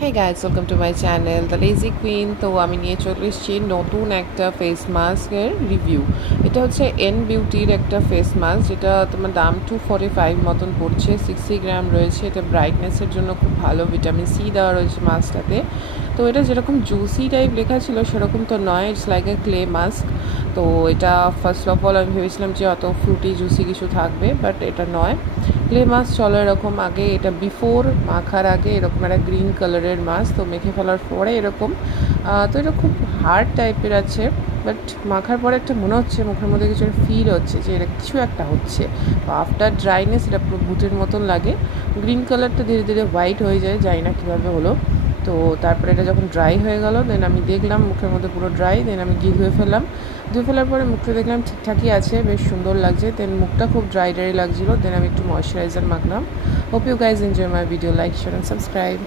Hey guys, welcome to my channel The Lazy Queen। তো আমি নিয়ে চলে এসেছি নতুন একটা ফেস মাস্কের রিভিউ। এটা হচ্ছে এন বিউটির একটা ফেস মাস্ক, যেটা তোমার দাম 245 মতন পড়ছে। 60 গ্রাম রয়েছে। এটা ব্রাইটনেসের জন্য খুব ভালো, ভিটামিন সি দেওয়া রয়েছে মাস্কটাতে। তো এটা যেরকম জুসি টাইপ লেখা ছিল সেরকম তো নয়, it's like a clay mask. তো এটা ফার্স্ট অফ অল আমি ভেবেছিলাম যে অত ফ্রুটি জুসি কিছু থাকবে, বাট এটা নয়। ক্লে মাস্ক চলো এরকম, আগে এটা বিফোর মাখার আগে এরকম একটা গ্রিন কালারের মাস্ক, তো মেখে ফেলার পরে এরকম। তো এটা খুব হার্ড টাইপের আছে, বাট মাখার পরে একটা মনে হচ্ছে মুখের মধ্যে কিছু ফিল হচ্ছে যে এটা কিছু একটা হচ্ছে। আফটার ড্রাইনেস এটা পুরো ভূতের মতন লাগে। গ্রিন কালারটা ধীরে ধীরে হোয়াইট হয়ে যায়, জানি না কীভাবে হলো। তো তারপরে এটা যখন ড্রাই হয়ে গেল, দেন আমি দেখলাম মুখের মধ্যে পুরো ড্রাই, দেন আমি ধুয়ে ফেললাম। ধুয়ে ফেলার পরে মুখটা দেখলাম ঠিকঠাকই আছে, বেশ সুন্দর লাগছে। দেন মুখটা খুব ড্রাই ড্রাই লাগছিলো, দেন আমি একটু ময়শ্চারাইজার মাখলাম। Hope you guys enjoy my video, like share and subscribe.